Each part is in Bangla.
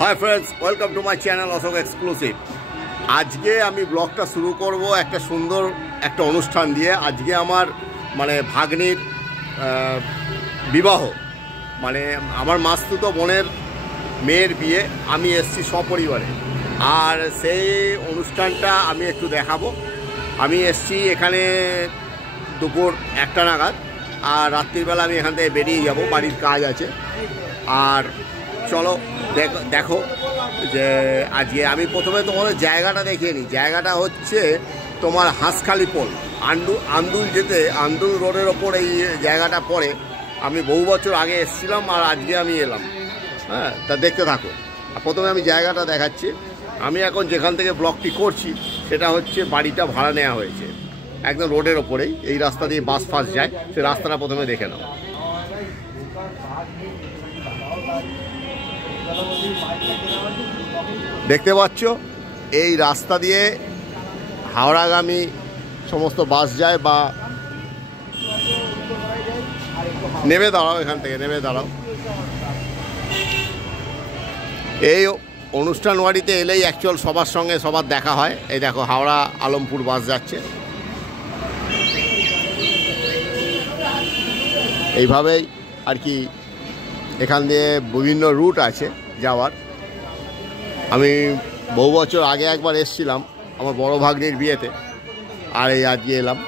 Hi friends, welcome to my channel Ashok exclusive. आज के आमी ब्लगटा शुरू करब एक सुंदर एक अनुष्ठान दिए। आज के आमार माने भाग्निर विवाह माने आमार मास्तुतो बोनेर मेयर बिये आमी एसेছি सपरिवारे और सेई अनुष्ठानटा आमी एकटु देखाबो। आमी एसेছি एखाने दुपुर 1टा नागाद और रात्रिर बेला आमी एखान थेके बेरिये जाबो, बाड़िर काज आछे। और चलो देखो जे आज के आमी प्रथमे तुम्हारे जायगाटा देखिए नी। जायगाटा होच्छे तुम्हार हाঁসখালি पोल आंदुल जेते आंदुल रोडের ওপর এই জায়গাটা পড়ে। আমি বহু বছর আগে এসেছিলাম আর আজকে আমি এলাম। হ্যাঁ, তা দেখতে থাকো। প্রথমে আমি জায়গাটা দেখাচ্ছি। আমি এখন যেখান থেকে ব্লগটি করছি সেটা হচ্ছে বাড়িটা ভাড়া নেওয়া হয়েছে একদম রোডের ওপরেই। এই রাস্তা দিয়ে বাস ফাস যায়, সেই রাস্তাটা প্রথমে দেখে নাও। দেখতে পাচ্ছ এই রাস্তা দিয়ে হাওড়াগামী সমস্ত বাস যায়। বা নেমে দাঁড়াও, এখান থেকে নেমে দাঁড়াও। এই অনুষ্ঠান বাড়িতে এলেই অ্যাকচুয়াল সবার সঙ্গে সবার দেখা হয়। এই দেখো হাওড়া আলমপুর বাস যাচ্ছে। এইভাবেই আর কি এখান দিয়ে বিভিন্ন রুট আছে যাওয়ার। আমি বহু বছর আগে একবার এসেছিলাম আমার বড় ভাগ্নির বিয়েতে, আর এই আজকে এলাম।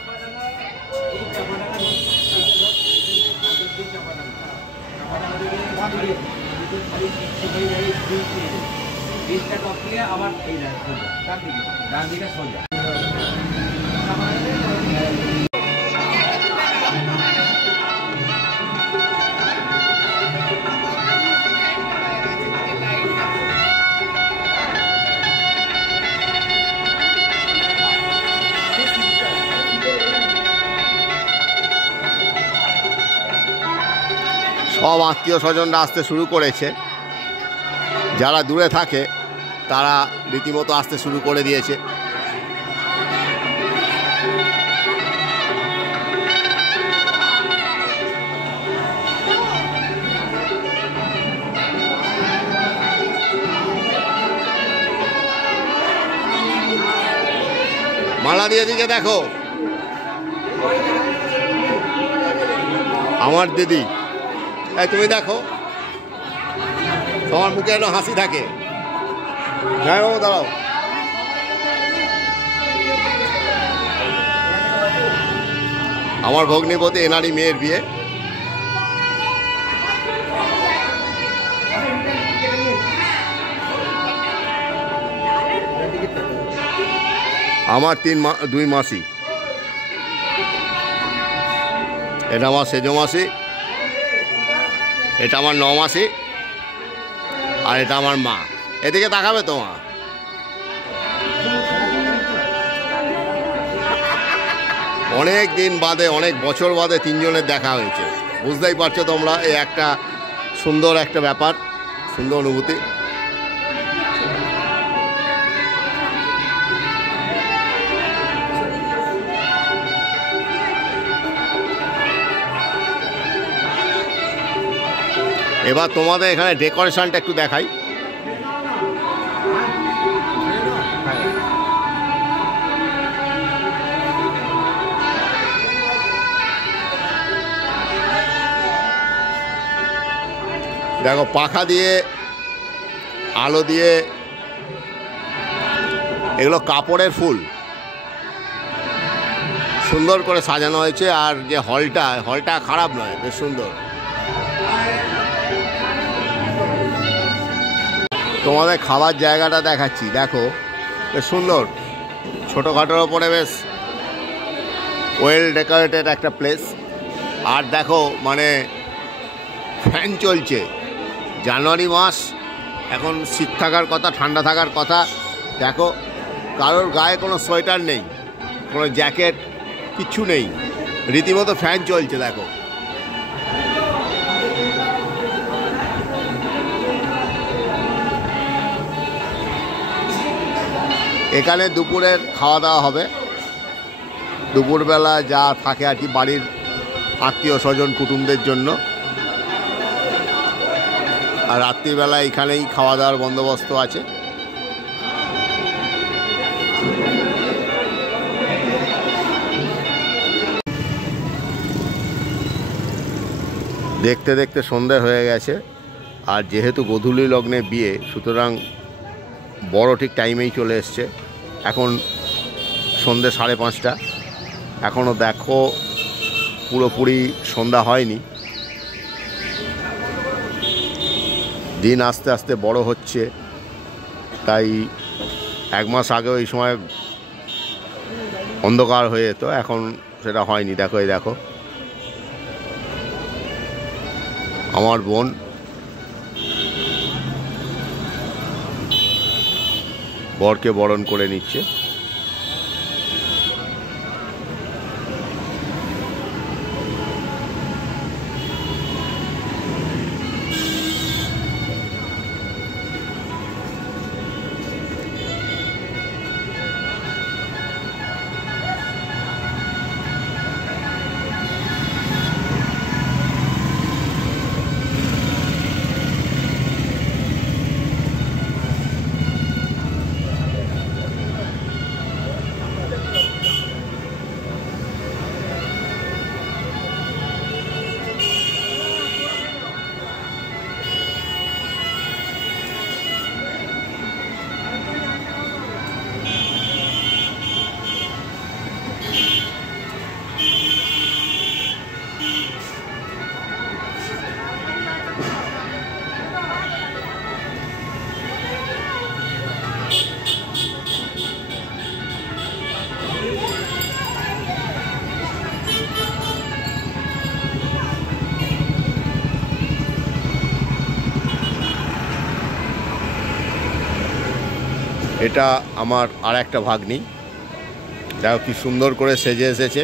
সব আত্মীয় স্বজনরা আসতে শুরু করেছে। যারা দূরে থাকে তারা রীতিমতো আসতে শুরু করে দিয়েছে। মালা দিয়ে দিকে দেখো আমার দিদি। এই তুমি দেখো তোমার মুখে যেন হাসি থাকে। হ্যাঁ বাবু দাঁড়াও। আমার ভগ্নিপতি এনারই মেয়ের বিয়ে। আমার দুই মাসি। এটা আমার সেজ মাসি, এটা আমার 9 মাসি, আর এটা আমার মা। এদিকে তাকাবে তোমার। অনেক দিন বাদে অনেক বছর বাদে তিনজনের দেখা হয়েছে। বুঝতেই পারছো তোমরা, এই একটা সুন্দর একটা ব্যাপার, সুন্দর অনুভূতি। এবার তোমাদের এখানে ডেকোরেশনটা একটু দেখাই। দেখো পাখা দিয়ে আলো দিয়ে এগুলো কাপড়ের ফুল সুন্দর করে সাজানো হয়েছে। আর যে হলটা খারাপ নয়, বেশ সুন্দর। তোমাদের খাবার জায়গাটা দেখাচ্ছি, দেখো বেশ সুন্দর। ছোটোখাটোর ওপরে বেশ ওয়েল ডেকোরেটেড একটা প্লেস। আর দেখো মানে ফ্যান চলছে। জানুয়ারি মাস, এখন শীত থাকার কথা, ঠান্ডা থাকার কথা। দেখো কারোর গায়ে কোনো সোয়েটার নেই, কোনো জ্যাকেট, কিচ্ছু নেই, রীতিমতো ফ্যান চলছে। দেখো এখানে দুপুরের খাওয়া দাওয়া হবে। দুপুরবেলা যা থাকে আর কি বাড়ির আত্মীয় স্বজন কুটুমদের জন্য। আর রাত্রিবেলা এখানেই খাওয়া দাওয়ার বন্দোবস্ত আছে। দেখতে দেখতে সন্ধে হয়ে গেছে, আর যেহেতু গোধূলি লগ্নে বিয়ে, সুতরাং বড় ঠিক টাইমেই চলে এসছে। এখন সন্ধে 5:30। এখনও দেখো পুরোপুরি সন্ধ্যা হয়নি। দিন আস্তে আস্তে বড় হচ্ছে, তাই 1 মাস আগেও এই সময় অন্ধকার হয়ে যেত, এখন সেটা হয়নি। দেখো, এই দেখো আমার বোন বরকে বরণ করে নিচ্ছে। এটা আমার আর একটা ভাগ্নি, দেখো কি সুন্দর করে সেজে এসেছে।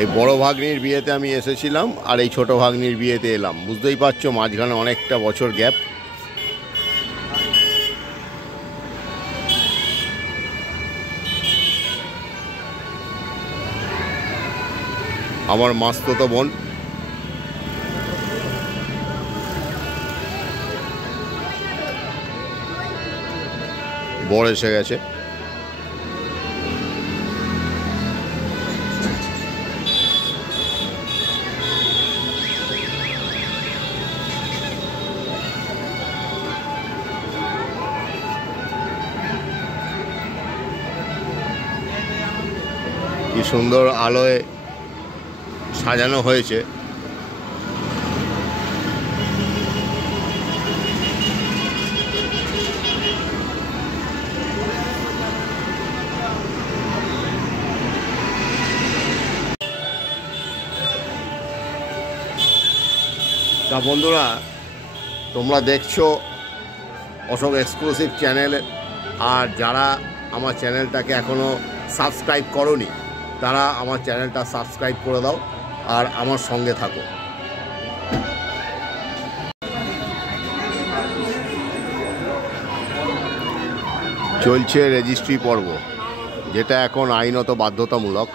এই বড় ভাগ্নির বিয়েতে আমি এসেছিলাম, আর এই ছোট ভাগ্নির বিয়েতে এলাম। বুঝতেই পারছো মাঝখানে অনেকটা বছর গ্যাপ। আমার মাস্তুতো বোন, বর এসে গেছে। কি সুন্দর আলোয় সাজানো হয়েছে। তা বন্ধুরা, তোমরা দেখছো অশোক এক্সক্লুসিভ চ্যানেল, আর যারা আমার চ্যানেলটাকে এখনও সাবস্ক্রাইব করোনি তারা আমার চ্যানেলটা সাবস্ক্রাইব করে দাও আর আমার সঙ্গে থাকো। চলছে রেজিস্ট্রি পর্ব, যেটা এখন আইনত বাধ্যতামূলক।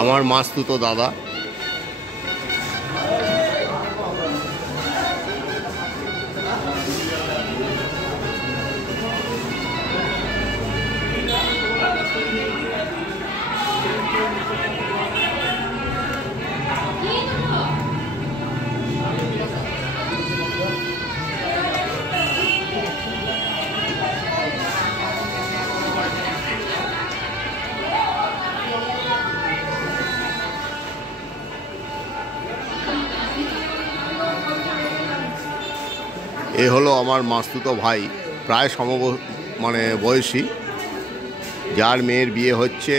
আমার মাস্তুতো দাদা, এ হলো আমার মাস্তুতো ভাই, প্রায় বয়সী, যার মেয়ের বিয়ে হচ্ছে।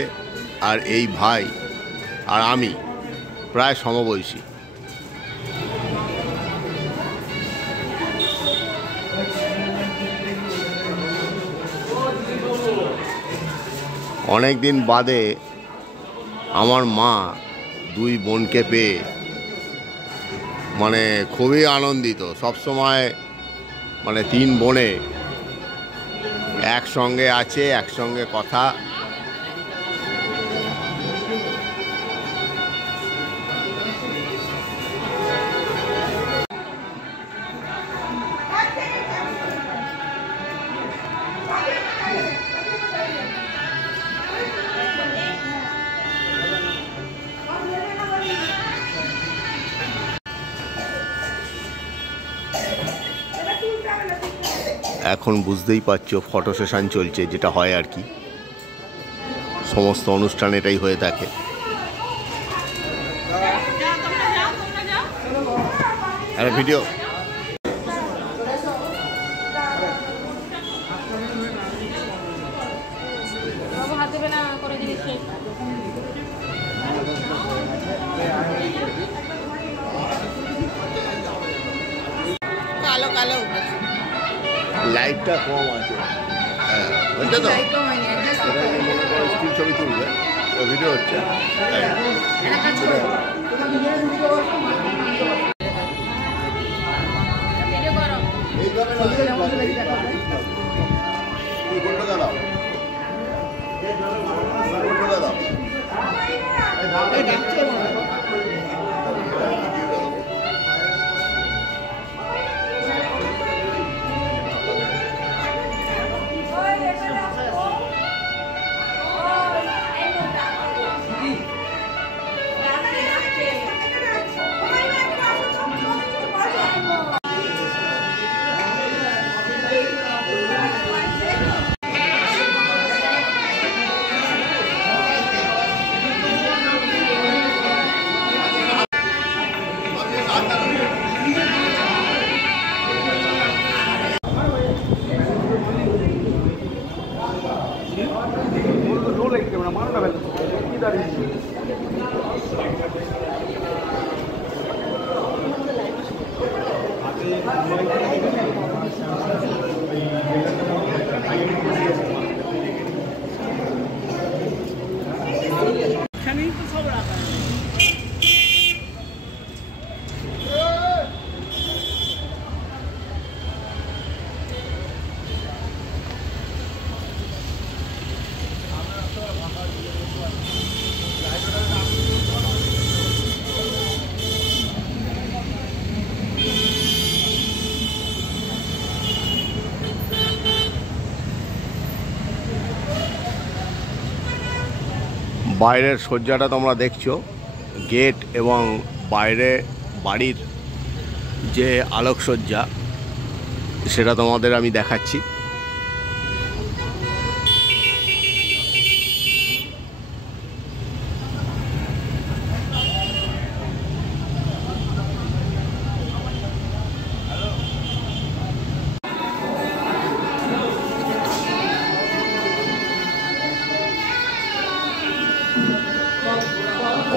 আর এই ভাই আর আমি প্রায় সমবয়সী। অনেক দিন বাদে আমার মা দুই বোনকে পেয়ে মানে খুবই আনন্দিত। সবসময় মানে তিন বোনে একসঙ্গে আছে, একসঙ্গে কথা। এখন বুঝতেই পারছো ফটো সেশন চলছে, যেটা হয় আর কি, সমস্ত অনুষ্ঠান এটাই হয়ে থাকে। আরে ভিডিও কালো কালো লাইটটা কম আছে, হ্যাঁ বুঝলে তো, স্ক্রিন ছবি তুলবে, ভিডিও হচ্ছে। বাইরের সজ্জাটা তোমরা দেখছো, গেট এবং বাইরে বাড়ির যে আলোকসজ্জা সেটা তোমাদের আমি দেখাচ্ছি।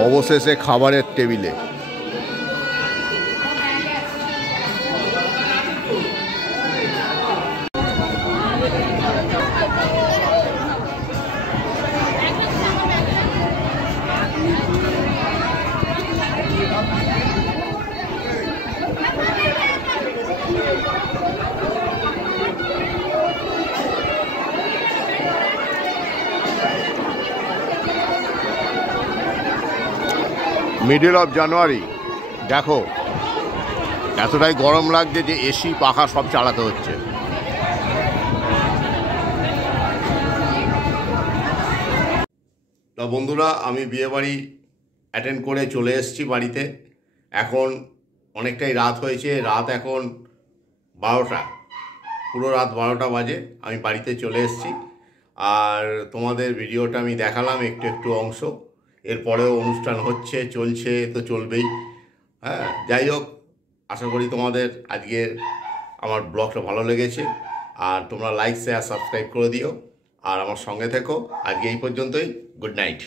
অবশেষে খাবারের টেবিলে মিডল অফ জানুয়ারি, দেখো এতটাই গরম লাগছে যে এসি পাখা সব চালাতে হচ্ছে। তা বন্ধুরা, আমি বিয়েবাড়ি অ্যাটেন্ড করে চলে এসেছি বাড়িতে। এখন অনেকটাই রাত হয়েছে, রাত এখন 12টা, পুরো রাত 12টা বাজে। আমি বাড়িতে চলে এসেছি, আর তোমাদের ভিডিওটা আমি দেখালাম একটু একটু অংশ। এরপরেও অনুষ্ঠান হচ্ছে, চলছে তো চলবেই। হ্যাঁ, যাই হোক, আশা করি তোমাদের আজকের আমার ব্লগটা ভালো লেগেছে, আর তোমরা লাইক শেয়ার সাবস্ক্রাইব করে দিও, আর আমার সঙ্গে থেকো। আজকে এই পর্যন্তই, গুড নাইট।